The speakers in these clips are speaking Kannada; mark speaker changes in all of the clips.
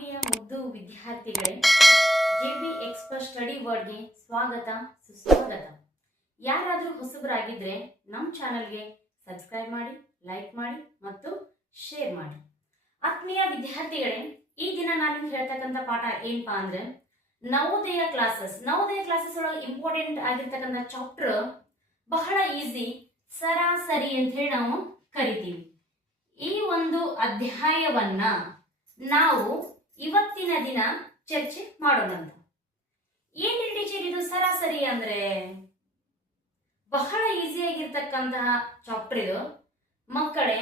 Speaker 1: ಆತ್ಮೀಯ ಮುದ್ದು ವಿದ್ಯಾರ್ಥಿಗಳೇ ಜೆ ಬಿ ಎಕ್ಸ್ಪರ್ಟ್ ಸ್ಟಡಿ ವರ್ಡ್ಗೆ ಸ್ವಾಗತ, ಸುಸ್ವಾಗತ. ಯಾರಾದರೂ ಹೊಸಬರಾಗಿದ್ರೆ ನಮ್ಮ ಚಾನಲ್ಗೆ ಸಬ್ಸ್ಕ್ರೈಬ್ ಮಾಡಿ, ಲೈಕ್ ಮಾಡಿ ಮತ್ತು ಶೇರ್ ಮಾಡಿ. ಆತ್ಮೀಯ ವಿದ್ಯಾರ್ಥಿಗಳೇ, ಈ ದಿನ ನಾನು ಹೇಳ್ತಕ್ಕಂಥ ಪಾಠ ಏನಪ್ಪಾ ಅಂದ್ರೆ, ನವೋದಯ ಕ್ಲಾಸಸ್. ನವೋದಯ ಕ್ಲಾಸಸ್ ಒಳಗೆ ಇಂಪಾರ್ಟೆಂಟ್ ಆಗಿರ್ತಕ್ಕಂಥ ಚಾಪ್ಟರ್ ಬಹಳ ಈಸಿ ಸರಾಸರಿ ಅಂತ ಹೇಳಿ ನಾವು ಕರಿತೀವಿ. ಈ ಒಂದು ಅಧ್ಯಾಯವನ್ನ ನಾವು ಇವತ್ತಿನ ದಿನ ಚರ್ಚೆ ಮಾಡೋದಂತ ಏನ್ ಟೀಚರ್ ಇದು ಸರಾಸರಿ ಅಂದ್ರೆ? ಬಹಳ ಈಸಿ ಆಗಿರ್ತಕ್ಕಂತಹ ಚಾಪ್ಟರ್ ಇದು. ಮಕ್ಕಳೇ,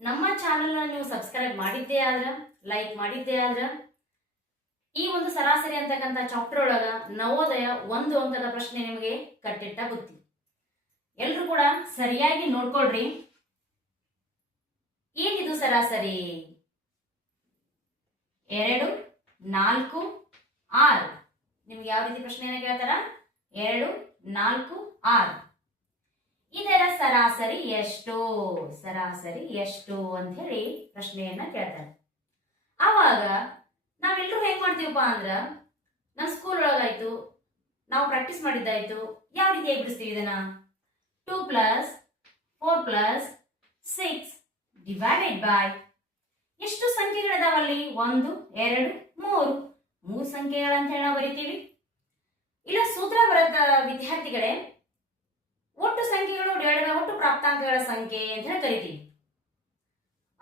Speaker 1: ನಮ್ಮ ಚಾನೆಲ್ ನೀವು ಸಬ್ಸ್ಕ್ರೈಬ್ ಮಾಡಿದ್ದೇ ಆದ್ರ ಲೈಕ್ ಮಾಡಿದ್ದೇ ಆದ್ರ, ಈ ಒಂದು ಸರಾಸರಿ ಅಂತಕ್ಕಂಥ ಚಾಪ್ಟರ್ ಒಳಗ ನವೋದಯ ಒಂದು ಅಂಕದ ಪ್ರಶ್ನೆ ನಿಮಗೆ ಕಟ್ಟಿಟ್ಟ ಬುತ್ತಿ. ಎಲ್ರು ಕೂಡ ಸರಿಯಾಗಿ ನೋಡ್ಕೊಳ್ರಿ. ಏನಿದು ಸರಾಸರಿ? ಎರಡು, ನಾಲ್ಕು, ಆರು. ನಿಮ್ಗೆ ಯಾವ ರೀತಿ ಪ್ರಶ್ನೆಯನ್ನು ಕೇಳ್ತಾರ ಎರಡು, ನಾಲ್ಕು, ಆರು. ಇದರ ಸರಾಸರಿ ಎಷ್ಟು? ಸರಾಸರಿ ಎಷ್ಟು ಅಂತ ಹೇಳಿ ಪ್ರಶ್ನೆಯನ್ನ ಕೇಳ್ತಾರೆ. ಆವಾಗ ನಾವೆಲ್ಲರೂ ಹೆಂಗ್ ಮಾಡ್ತೀವಪ್ಪ ಅಂದ್ರ ನಮ್ಮ ಸ್ಕೂಲ್ ಒಳಗಾಯ್ತು, ನಾವು ಪ್ರಾಕ್ಟೀಸ್ ಮಾಡಿದ್ದಾಯ್ತು, ಯಾವ ರೀತಿಯಾಗಿ ಬಿಡಿಸ್ತೀವಿ ಇದನ್ನ? Two plus four plus six divided by ಎಷ್ಟು ಸಂಖ್ಯೆಗಳಿದಾವಲ್ಲಿ? ಒಂದು, ಎರಡು, ಮೂರು. ಮೂರು ಸಂಖ್ಯೆಗಳಂತ ಹೇಳಿ ನಾವು ಬರಿತೀವಿ. ಇಲ್ಲ ಸೂತ್ರ ಬರದ ವಿದ್ಯಾರ್ಥಿಗಳೇ, ಒಟ್ಟು ಸಂಖ್ಯೆಗಳು ಡಿವೈಡ್ ಒಟ್ಟು ಪ್ರಾಪ್ತಾಂಕಗಳ ಸಂಖ್ಯೆ ಅಂತ ಹೇಳಿ ಕರಿತೀವಿ.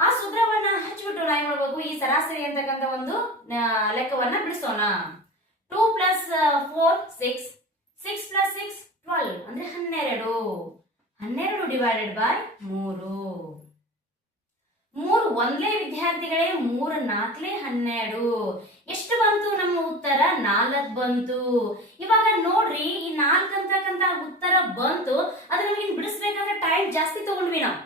Speaker 1: ಆ ಸೂತ್ರವನ್ನ ಹಚ್ಚಿಬಿಟ್ಟು ನಾವು ಏನ್ ಈ ಸರಾಸರಿ ಅಂತಕ್ಕಂಥ ಒಂದು ಲೆಕ್ಕವನ್ನ ಬಿಡಿಸೋಣ. Two plus four, six. Six plus six twelve ಅಂದ್ರೆ ಹನ್ನೆರಡು. ಹನ್ನೆರಡು ಡಿವೈಡೆಡ್ ಬೈ ಮೂರು. ಒಂದೇ ವಿದ್ಯಾರ್ಥಿಗಳೇ ಮೂರು ನಾಲ್ಕಲೇ ಹನ್ನೆರಡು. ಎಷ್ಟು ಬಂತು ನಮ್ಮ ಉತ್ತರ? ನಾಲ್ಕು ಬಂತು. ಇವಾಗ ನೋಡ್ರಿ, ಈ ನಾಲ್ಕು ಅಂತಕ್ಕಂತ ಉತ್ತರ ಬಂತು ಅದ್ರ ನಮಗೆ ಬಿಡಿಸ್ಬೇಕಂದ್ರೆ ಟೈಮ್ ಜಾಸ್ತಿ ತಗೊಂಡ್ವಿ ನಾವು.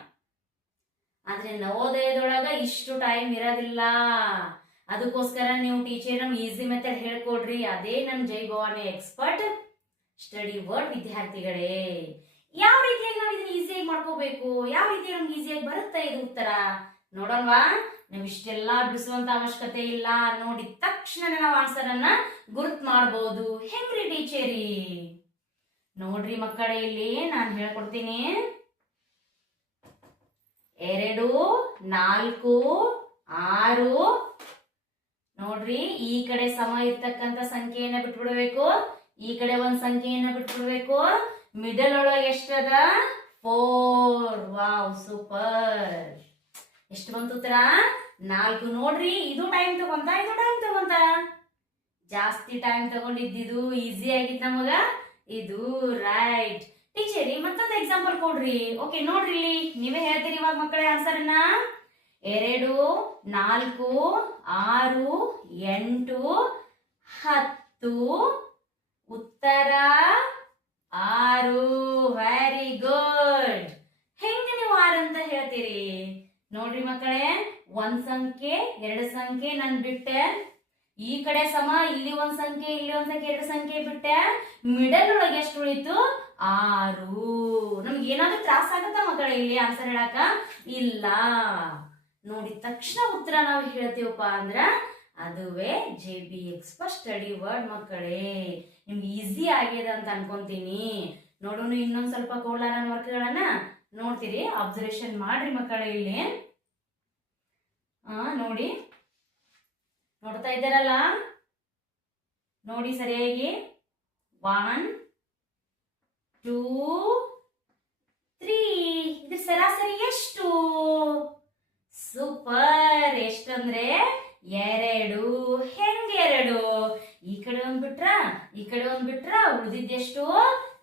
Speaker 1: ಆದ್ರೆ ನವೋದಯದೊಳಗ ಇಷ್ಟು ಟೈಮ್ ಇರೋದಿಲ್ಲ. ಅದಕ್ಕೋಸ್ಕರ ನೀವು ಟೀಚರ್ ನಮ್ಗೆ ಈಸಿ ಮೆಥಡ್ ಹೇಳ್ಕೊಡ್ರಿ. ಅದೇ ನಮ್ Jai Bhavani expert study word ವಿದ್ಯಾರ್ಥಿಗಳೇ. ಯಾವ ರೀತಿಯಾಗಿ ನಾವು ಇದನ್ನ ಈಸಿಯಾಗಿ ಮಾಡ್ಕೋಬೇಕು? ಯಾವ ರೀತಿ ನಮ್ಗೆ ಈಸಿಯಾಗಿ ಬರುತ್ತೆ ಇದು ಉತ್ತರ? ನೋಡೋಣವಾ ನಾವು ಇಷ್ಟೆಲ್ಲ ಬಿಡಿಸುವಂತ ಅವಶ್ಯಕತೆ ಇಲ್ಲ ನೋಡಿ ತಕ್ಷಣ ನಾವು ಆನ್ಸರ್ ಅನ್ನ ಗುರುತ್ ಮಾಡಬಹುದು ಹೆಂಗ್ರಿ ಟೀಚರಿ? ನೋಡ್ರಿ ಮಕ್ಕಳೇ, ಇಲ್ಲಿ ನಾನು ಹೇಳ್ಕೊಡ್ತೀನಿ. ಎರಡು, ನಾಲ್ಕು, ಆರು. ನೋಡ್ರಿ, ಈ ಕಡೆ ಸಮ ಇರ್ತಕ್ಕಂತ ಸಂಖ್ಯೆಯನ್ನ ಬಿಟ್ಬಿಡ್ಬೇಕು. ಈ ಕಡೆ ಒಂದ್ ಸಂಖ್ಯೆಯನ್ನ ಬಿಟ್ಬಿಡ್ಬೇಕು. ಮಿಡಲ್ ಒಳಗೆ ಎಷ್ಟದ? ಫೋರ್ ವಾವ್ ಸೂಪರ್ ಎಷ್ಟು ಬಂತು ಉತ್ತರ? ನಾಲ್ಕು ನೋಡ್ರಿ, ಇದು ಟೈಮ್ ತಗೊಂತ, ಇದು ಟೈಮ್ ತಗೊಂತ. ಜಾಸ್ತಿ ಟೈಮ್ ತಗೊಂಡಿದ್ದು ಈಸಿ ಆಗಿತ್ತು ನಮಗ. ಇದು ರೈಟ್ ಟೀಚರಿ ಮತ್ತೊಂದು ಎಕ್ಸಾಂಪಲ್ ಕೊಡ್ರಿ. ಓಕೆ ನೋಡ್ರಿ ಇಲ್ಲಿ. ನೀವೇ ಹೇಳ್ತೀರಿ ಇವಾಗ ಮಕ್ಕಳೇ ಆನ್ಸರ್ ಅನ್ನ. ಎರಡು, ನಾಲ್ಕು, ಆರು, ಎಂಟು, ಹತ್ತು. ಉತ್ತರ, ಆರು ವೆರಿ ಗುಡ್ ಹೆಂಗೆ ನೀವು ಆರು ಅಂತ ಹೇಳ್ತೀರಿ ನೋಡ್ರಿ ಮಕ್ಕಳೇ, ಒಂದ್ ಸಂಖ್ಯೆ, ಎರಡು ಸಂಖ್ಯೆ ನಾನು ಬಿಟ್ಟೆ. ಈ ಕಡೆ ಸಮ, ಇಲ್ಲಿ ಒಂದ್ ಸಂಖ್ಯೆ, ಇಲ್ಲಿ ಒಂದ್ ಸಂಖ್ಯೆ, ಎರಡು ಸಂಖ್ಯೆ ಬಿಟ್ಟೆ. ಮಿಡಲ್ ಒಳಗೆ ಎಷ್ಟು ಉಳಿತು? ಆರು. ನಮ್ಗೆ ಏನಾದ್ರೂ ತ್ರಾಸ ಆಗತ್ತಾ ಮಕ್ಕಳೇ ಇಲ್ಲಿ ಆನ್ಸರ್ ಹೇಳಕ ಇಲ್ಲ. ನೋಡಿದ ತಕ್ಷಣ ಉತ್ತರ ನಾವು ಹೇಳ್ತೀವಪ್ಪ ಅಂದ್ರ, ಅದುವೇ J B expert study word ಮಕ್ಕಳೇ. ನಿಮ್ಗೆ ಈಸಿ ಆಗ್ಯದ ಅಂತ ಅನ್ಕೊಂತೀನಿ. ನೋಡೋಣ ಇನ್ನೊಂದ್ ಸ್ವಲ್ಪ ಕೊಡ್ಲಾರ ವರ್ಕ್ಗಳನ್ನ ನೋಡ್ತೀರಿ. ಅಬ್ಸರ್ವೇಷನ್ ಮಾಡ್ರಿ ಮಕ್ಕಳೇ ಇಲ್ಲಿ. ನೋಡಿ. ನೋಡ್ತಾ ಇದ್ದಾರಲ್ಲ? ನೋಡಿ ಸರಿಯಾಗಿ. ಒನ್ ಟೂ ತ್ರೀ ಇದ್ರ ಸರಾಸರಿ ಎಷ್ಟು? ಸೂಪರ್ ಎಷ್ಟಂದ್ರೆ? ಎರಡು. ಹೆಂಗೆರಡು ಈ ಕಡೆ ಒಂದ್ ಬಿಟ್ರ ಈ ಕಡೆ ಒಂದ್ ಬಿಟ್ರ ಉಳಿದಿದ್ದೆಷ್ಟು?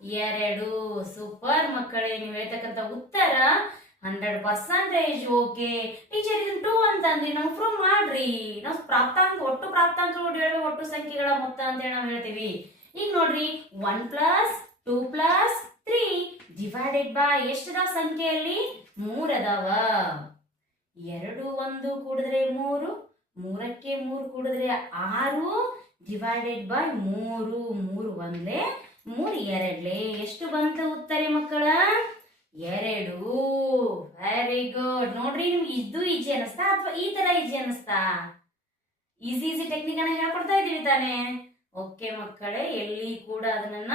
Speaker 1: ಎರಡು. ಸೂಪರ್ ಮಕ್ಕಳೇ, ನೀವು ಹೇಳ್ತಕ್ಕಂತ ಉತ್ತರ ಹಂಡ್ರೆಡ್ ಪರ್ಸೆಂಟೇಜ್ ಓಕೆ. ಟೀಚರ್ ಇದನ್ನ ಟೂ ಅಂತ ಅಂದ್ರಿ ನಾವು ಪ್ರೂವ್ ಮಾಡ್ರಿ. ನಾವು ಪ್ರಾಪ್ತಾಂಕ, ಒಟ್ಟು ಪ್ರಾಪ್ತಾಂಕಗಳು ಹೇಳಿ ಒಟ್ಟು ಸಂಖ್ಯೆಗಳ ಮೊತ್ತ ಅಂತ ಹೇಳಿ ನಾವು ಹೇಳ್ತೀವಿ. ಈಗ ನೋಡ್ರಿ one plus two plus three divided by ಎಷ್ಟದಾವ ಸಂಖ್ಯೆಯಲ್ಲಿ? ಮೂರದವ ಎರಡು ಒಂದು ಕೂಡಿದ್ರೆ ಮೂರು, ಮೂರಕ್ಕೆ ಮೂರು ಕೂಡಿದ್ರೆ ಆರು ಡಿವೈಡೆಡ್ ಬೈ ಮೂರು. ಮೂರು ಒಂದ್ಲೆ ಮೂರು ಎರಡ್ಲೆ. ಎಷ್ಟು ಬಂತು ಉತ್ತರ ಮಕ್ಕಳ? ಎರಡು. ವೆರಿ ಗುಡ್ ನೋಡ್ರಿ, ನಿಮ್ಗೆ ಇದು ಈಜಿ ಅನಿಸ್ತಾ ಅಥವಾ ಈ ತರ ಈಜಿ ಅನಿಸ್ತಾ? ಈಸಿ ಈಸಿ ಟೆಕ್ನಿಕ್ ಅನ್ನ ಹೇಳ್ಕೊಡ್ತಾ ಇದೀವಿ ತಾನೇ? ಓಕೆ ಮಕ್ಕಳೇ, ಎಲ್ಲಿ ಕೂಡ ಅದನ್ನ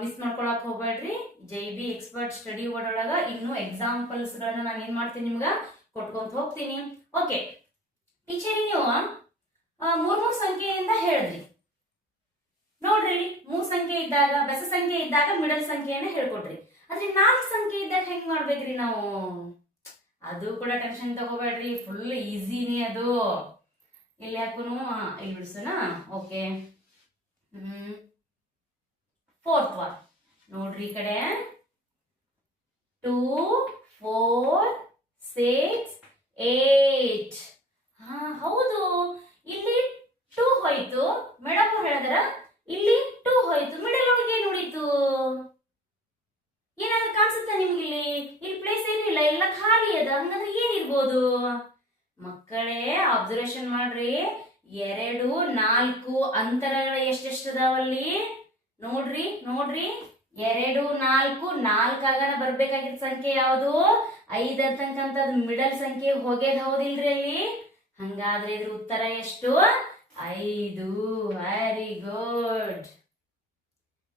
Speaker 1: ಮಿಸ್ ಮಾಡ್ಕೊಳಕ್ ಹೋಗ್ಬೇಡ್ರಿ. ಜೈ ಬಿ ಎಕ್ಸ್ಪರ್ಟ್ ಸ್ಟಡಿ ಒಳಗ ಇನ್ನು ಎಕ್ಸಾಂಪಲ್ಸ್ ಗಳನ್ನ ನಾನು ಏನ್ ಮಾಡ್ತೀನಿ ನಿಮ್ಗ? ಕೊಟ್ಕೊಂತ ಹೋಗ್ತೀನಿ. ಓಕೆ ಟೀಚರಿ ನೀವು ಮೂರು, ಮೂರ್ ಸಂಖ್ಯೆಯಿಂದ ಹೇಳಿದ್ರಿ ನೋಡ್ರಿ, ಮೂರು ಸಂಖ್ಯೆ ಇದ್ದಾಗ, ಬೆಸ ಸಂಖ್ಯೆ ಇದ್ದಾಗ ಮಿಡಲ್ ಸಂಖ್ಯೆಯನ್ನ ಹೇಳ್ಕೊಟ್ರಿ ಆದ್ರೆ ನಾಲ್ಕು ಸಂಖ್ಯೆ ಇದ್ದಾಗ ಹೆಂಗ್ ಮಾಡ್ಬೇಕ್ರಿ ನಾವು? ಅದು ಕೂಡ ಟೆನ್ಷನ್ ತಗೋಬೇಡ್ರಿ ಫುಲ್ ಈಸಿನೇ ಅದು. ಇಲ್ಲಿ ಹಾಕುನು ಹಾ, ಇಲ್ಲಿ ಬಿಡಿಸೋಣ? ಓಕೆ ಹ್ಮ್. ಫೋರ್ತ್ ವಾರ್ ನೋಡ್ರಿ ಈ ಕಡೆ. ಟೂ ಫೋರ್ ಸಿಕ್ಸ್ ಏಟ್ ಹಾ ಹೌದು. ಇಲ್ಲಿ ಟೂ ಹೋಯ್ತು ಮೇಡಮ್ ಅವ್ರು ಹೇಳಿದ್ರ ಇಲ್ಲಿ ಟೂ ಹೋಯ್ತು ಮಿಡಲ್ ಒಳಗೆ ಏನ್ ಉಳಿತು ಏನಾದ್ರು ಕಾಣಿಸುತ್ತಾ ನಿಮ್ಗೆ ಇಲ್ಲಿ ಇಲ್ಲಿ ಪ್ಲೇಸ್ ಏನಿಲ್ಲ ಎಲ್ಲ ಖಾಲಿ ಅದ ಹಂಗಂದ್ರೆ ಏನಿರ್ಬೋದು ಮಕ್ಕಳೇ ಅಬ್ಸರ್ವೇಷನ್ ಮಾಡ್ರಿ. ಎರಡು, ನಾಲ್ಕು ಅಂತರಗಳ ಎಷ್ಟೆಷ್ಟದಾವಲ್ಲಿ? ನೋಡ್ರಿ ನೋಡ್ರಿ. ಎರಡು, ನಾಲ್ಕು ಆಗನ ಬರ್ಬೇಕಾಗಿದ್ದ ಸಂಖ್ಯೆ ಯಾವುದು? ಐದ್ ಅಂತಕ್ಕಂತ ಮಿಡಲ್ ಸಂಖ್ಯೆ ಹೋಗ್ಯದ ಹೌದಿಲ್ರಿ ಅಲ್ಲಿ? ಹಂಗಾದ್ರೆ ಇದ್ರ ಉತ್ತರ ಎಷ್ಟು? ಐದು. ವೆರಿ ಗುಡ್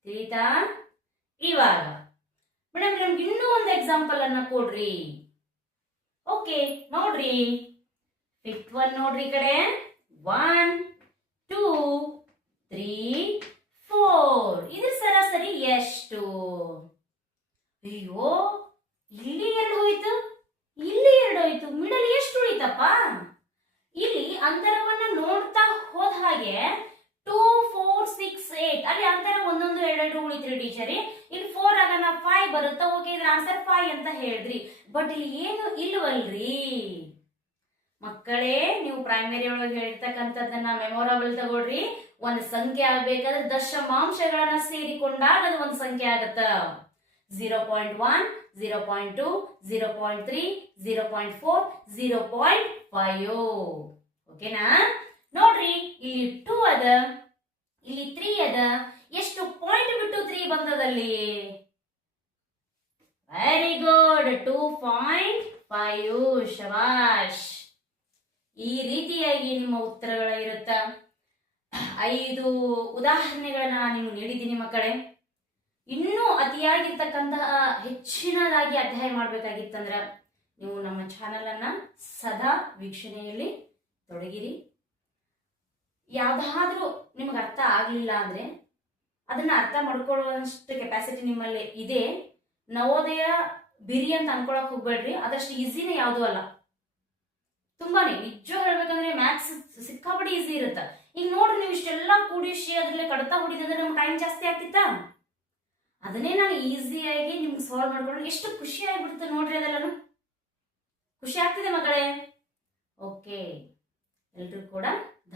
Speaker 1: ತಿಳಿತಾ? ಇವಾಗ ಮೇಡಮ್ ನಮ್ಗೆ ಇನ್ನೂ ಒಂದು ಎಕ್ಸಾಂಪಲ್ ಅನ್ನ ಕೊಡ್ರಿ. ಓಕೆ ನೋಡ್ರಿ. ಫಿಫ್ತ್ ಒನ್ ನೋಡ್ರಿ ಈ ಕಡೆ. ಒನ್ ಟೂ ತ್ರೀ ಫೋರ್ ಇದು ಸರಾಸರಿ ಎಷ್ಟು? ಅಯ್ಯೋ, ಇಲ್ಲಿ ಎರಡು ಹೋಯ್ತು. ಇಲ್ಲಿ ಎರಡು ಹೋಯ್ತು. ಮಿಡಲ್ ಎಷ್ಟು ಉಳಿತಪ್ಪ? ಇಲ್ಲಿ ಅಂತರವನ್ನ ನೋಡ್ತಾ ಹೋದ ಹಾಗೆ ಟೂ ಫೋರ್ ಸಿಕ್ಸ್ ಏಟ್ ಅಲ್ಲಿ ಅಂತರ ಒಂದೊಂದು ಎರಡೆರಡು ಉಳಿತ್ರಿ ಟೀಚರಿ ಇಲ್ಲಿ ಫೋರ್ ಆಗನ ಫೈವ್ ಬರುತ್ತಾ? ಓಕೆ ಇದ್ರ ಆನ್ಸರ್ ಫೈವ್ ಅಂತ ಹೇಳ್ರಿ. ಬಟ್ ಇಲ್ಲಿ ಏನು ಇಲ್ವಲ್ರಿ? ಮಕ್ಕಳೇ, ನೀವು ಪ್ರೈಮರಿ ಒಳಗೆ ಹೇಳಿರ್ತಕ್ಕಂಥದ್ದನ್ನ ಮೆಮೊರಬಲ್ ತಗೊಳ್ರಿ. ಒಂದು ಸಂಖ್ಯೆ ಆಗ್ಬೇಕಾದ್ರೆ ದಶಮಾಂಶಗಳನ್ನ ಸೇರಿಕೊಂಡಾಗ ಅದು ಒಂದು ಸಂಖ್ಯೆ ಆಗತ್ತ. Zero point one zero point two zero point three zero point four zero point five ಓಕೆನಾ ನೋಡ್ರಿ, ಇಲ್ಲಿ ಟೂ ಅದ, ಇಲ್ಲಿ ತ್ರೀ ಅದ. ಎಷ್ಟು ಪಾಯಿಂಟ್ ಬಿಟ್ಟು three ಬಂದದಲ್ಲಿ? Very good two point five ಶಬಾಷ್. ಈ ರೀತಿಯಾಗಿ ನಿಮ್ಮ ಉತ್ತರಗಳ ಇರುತ್ತ. ಐದು ಉದಾಹರಣೆಗಳನ್ನ ನಾನು ನೀಡಿದ್ದೀನಿ ಮಕ್ಕಳೇ. ಇನ್ನೂ ಅತಿಯಾಗಿರ್ತಕ್ಕಂತಹ ಹೆಚ್ಚಿನದಾಗಿ ಅಧ್ಯಾಯ ಮಾಡ್ಬೇಕಾಗಿತ್ತಂದ್ರ ನೀವು ನಮ್ಮ ಚಾನಲ್ ಅನ್ನ ಸದಾ ವೀಕ್ಷಣೆಯಲ್ಲಿ ತೊಡಗಿರಿ. ಯಾವ್ದಾದ್ರೂ ನಿಮಗೆ ಅರ್ಥ ಆಗ್ಲಿಲ್ಲ ಅಂದ್ರೆ ಅದನ್ನ ಅರ್ಥ ಮಾಡ್ಕೊಳ್ಳುವಷ್ಟು ಕೆಪಾಸಿಟಿ ನಿಮ್ಮಲ್ಲಿ ಇದೆ. ನವೋದಯ ಬಿರಿ ಅಂತ ಅನ್ಕೊಳಕ್ ಹೋಗ್ಬೇಡ್ರಿ. ಅದಷ್ಟು ಈಸಿನೇ ಯಾವುದೂ ಅಲ್ಲ. ತುಂಬಾನೇ ನಿಜ ಹೇಳ್ಬೇಕಂದ್ರೆ ಮ್ಯಾಥ್ಸ್ ಸಿಕ್ಕಾಪಟ್ಟೆ ಈಸಿ ಇರುತ್ತೆ. ಈಗ ನೋಡ್ರಿ ನೀವು ಇಷ್ಟೆಲ್ಲ ಕೂಡಿಸಿ ಅದ್ರಲ್ಲೇ ಕಡತಾ ಹೊಡಿದಂದ್ರೆ ನಮ್ಗೆ ಟೈಮ್ ಜಾಸ್ತಿ ಆಗ್ತಿತ್ತಾ? ಅದನ್ನೇ ನಾನು ಈಸಿಯಾಗಿ ನಿಮ್ಗೆ ಸಾಲ್ವ್ ಮಾಡ್ಕೊಂಡ್ರೆ ಎಷ್ಟು ಖುಷಿ ಆಗ್ಬಿಡುತ್ತೆ ನೋಡ್ರಿ ಅದೆಲ್ಲನು? ಖುಷಿ ಆಗ್ತಿದೆ ಮಕ್ಕಳೇ ಓಕೆ ಎಲ್ರಿಗೂ ಕೂಡ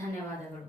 Speaker 1: ಧನ್ಯವಾದಗಳು.